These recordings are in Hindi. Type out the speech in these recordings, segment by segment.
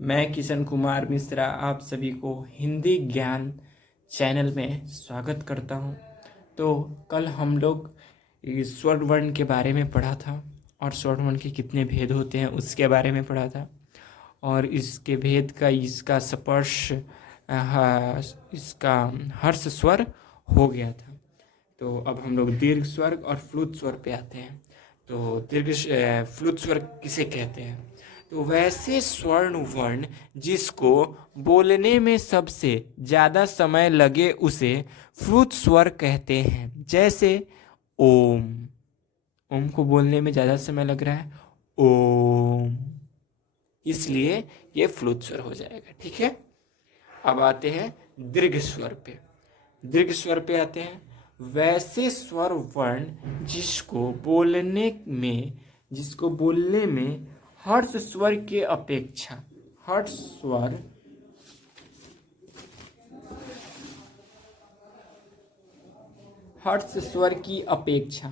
मैं किशन कुमार मिश्रा आप सभी को हिंदी ज्ञान चैनल में स्वागत करता हूं। तो कल हम लोग स्वर वर्ण के बारे में पढ़ा था और स्वर वर्ण के कितने भेद होते हैं उसके बारे में पढ़ा था और इसके भेद का इसका स्पर्श इसका हर्ष स्वर हो गया था। तो अब हम लोग दीर्घ स्वर और फ्लुत स्वर पे आते हैं। तो फ्लुत स्वर किसे कहते हैं? तो वैसे स्वर्ण वर्ण जिसको बोलने में सबसे ज़्यादा समय लगे उसे फ्लुत स्वर कहते हैं। जैसे ओम, ओम को बोलने में ज़्यादा समय लग रहा है ओम, इसलिए ये फ्लुत स्वर हो जाएगा। ठीक है, अब आते हैं दीर्घ स्वर पे। दीर्घ स्वर पे आते हैं वैसे स्वर वर्ण जिसको बोलने में हर्ष स्वर के अपेक्षा हर्ष स्वर की अपेक्षा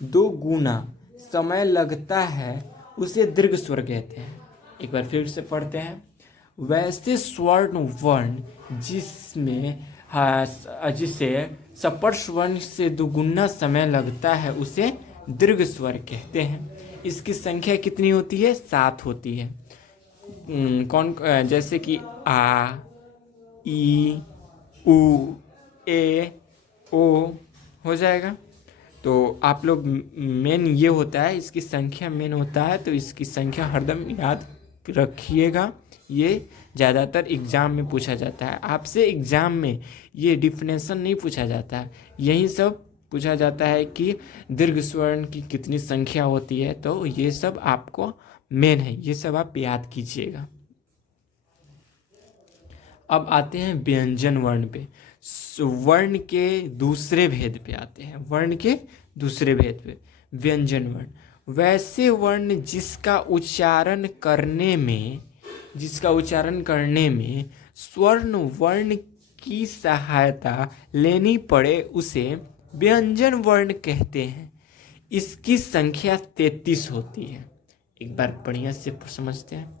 2 गुना समय लगता है उसे दीर्घ स्वर कहते हैं। एक बार फिर से पढ़ते हैं। वैसे स्वर्ण वर्ण जिसे स्पर्श वर्ण से 2 गुना समय लगता है उसे दीर्घ स्वर कहते हैं। इसकी संख्या कितनी होती है? 7 होती है। जैसे कि आ, ई, उ, ए, ओ हो जाएगा। तो आप लोग मेन ये होता है, इसकी संख्या मेन होता है, तो इसकी संख्या हरदम याद रखिएगा। ये ज़्यादातर एग्ज़ाम में पूछा जाता है। आपसे एग्ज़ाम में ये डिफिनेशन नहीं पूछा जाता है, यही सब पूछा जाता है कि दीर्घ स्वर्ण की कितनी संख्या होती है। तो ये सब आपको मेन है, ये सब आप याद कीजिएगा। अब आते हैं व्यंजन वर्ण पे। वर्ण के दूसरे भेद पे आते हैं। वर्ण के दूसरे भेद पे व्यंजन वर्ण वैसे वर्ण जिसका उच्चारण करने में स्वर्ण वर्ण की सहायता लेनी पड़े उसे व्यंजन वर्ण कहते हैं। इसकी संख्या 33 होती है। एक बार बढ़िया से समझते हैं।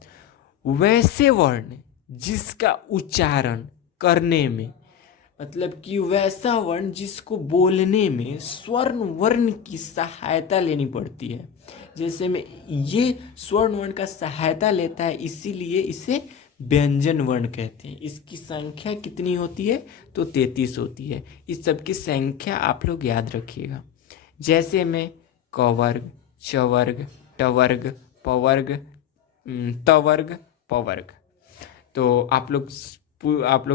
वैसे वर्ण जिसका उच्चारण करने में, मतलब कि वैसा वर्ण जिसको बोलने में स्वर्ण वर्ण की सहायता लेनी पड़ती है। जैसे में ये स्वर्ण वर्ण का सहायता लेता है, इसीलिए इसे व्यंजन वर्ण कहते हैं। इसकी संख्या कितनी होती है? तो 33 होती है। इस सब की संख्या आप लोग याद रखिएगा। जैसे में कवर्ग, चवर्ग, टवर्ग, पवर्ग, तवर्ग, पवर्ग। तो आप लोग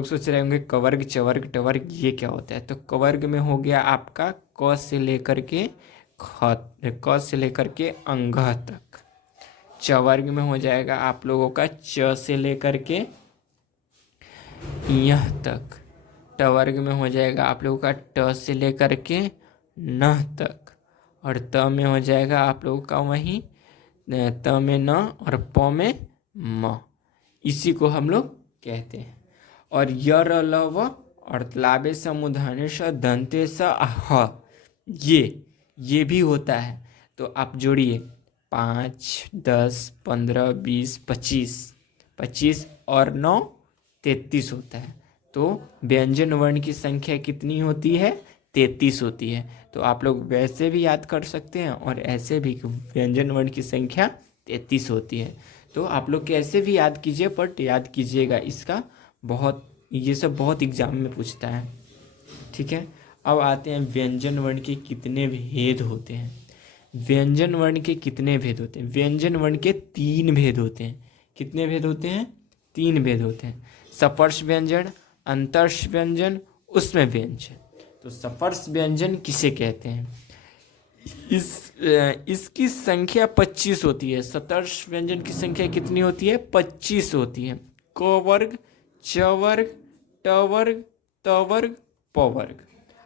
सोच रहे होंगे कवर्ग, चवर्ग, टवर्ग ये क्या होता है? तो कवर्ग में हो गया आपका क से लेकर के अंग तक। चवर्ग में हो जाएगा आप लोगों का च से लेकर के यह तक। टवर्ग में हो जाएगा आप लोगों का ट से लेकर के न तक। और त में हो जाएगा आप लोगों का वहीं त में न और प में म। इसी को हम लोग कहते हैं। और य र ल व और लाबे स मूर्धन्य ष दंते स ह, ये भी होता है। तो आप जोड़िए 5, 10, 15, 20, 25 और 9 33 होता है। तो व्यंजन वर्ण की संख्या कितनी होती है? 33 होती है। तो आप लोग वैसे भी याद कर सकते हैं और ऐसे भी व्यंजन वर्ण की संख्या 33 होती है। तो आप लोग कैसे भी याद कीजिए, बट याद कीजिएगा, इसका ये सब बहुत एग्जाम में पूछता है। ठीक है, अब आते हैं व्यंजन वर्ण के कितने भेद होते हैं। व्यंजन वर्ण के कितने भेद होते हैं? व्यंजन वर्ण के 3 भेद होते हैं। कितने भेद होते हैं? 3 भेद होते हैं। स्पर्श व्यंजन, अंतर्श व्यंजन, उसमें व्यंजन। तो स्पर्श व्यंजन किसे कहते हैं? इसकी संख्या 25 होती है। स्पर्श व्यंजन की संख्या कितनी होती है? 25 होती है। क वर्ग, च वर्ग, ट वर्ग, त वर्ग, प वर्ग।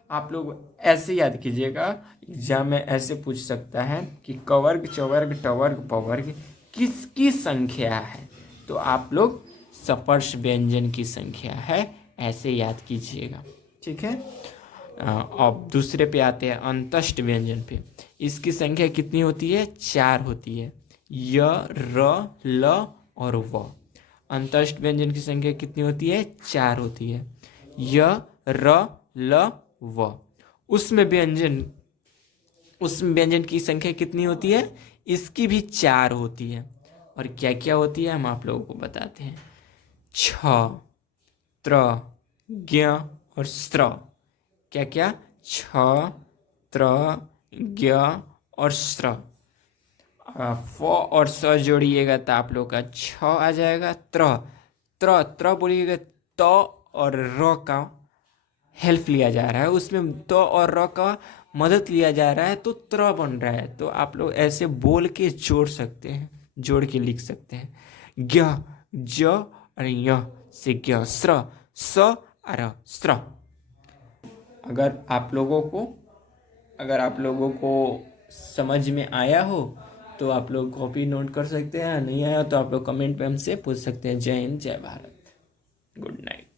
आप लोग ऐसे याद कीजिएगा, एग्जाम में ऐसे पूछ सकता है कि क वर्ग, च वर्ग, ट वर्ग, प वर्ग किसकी संख्या है? तो आप लोग स्पर्श व्यंजन की संख्या है, ऐसे याद कीजिएगा। ठीक है, अब दूसरे पे आते हैं अंतष्ट व्यंजन पे। इसकी संख्या कितनी होती है? 4 होती है। य, र, ल और व। अंतस्थ व्यंजन की संख्या कितनी होती है? 4 होती है। य, र, ल, व। उसमें व्यंजन की संख्या कितनी होती है? इसकी भी 4 होती है। और क्या क्या होती है हम आप लोगों को बताते हैं। छ, त्र, ज्ञ और स्त्र। क्या क्या? छ, त्र, ज्ञ और स्त्र। फ और स जोड़िएगा तो आप लोग का छ आ जाएगा। त्र त्र त्र बोलिएगा त और र का हेल्प लिया जा रहा है, उसमें त और र का मदद लिया जा रहा है तो त्र बन रहा है। तो आप लोग ऐसे बोल के जोड़ सकते हैं, जोड़ के लिख सकते हैं। ज्ञ, ज और य से ज्ञ, स्र, स और स्र। अगर आप लोगों को समझ में आया हो तो आप लोग कॉपी नोट कर सकते हैं, नहीं आया तो आप लोग कमेंट पे हमसे पूछ सकते हैं। जय हिंद, जय भारत, गुड नाइट।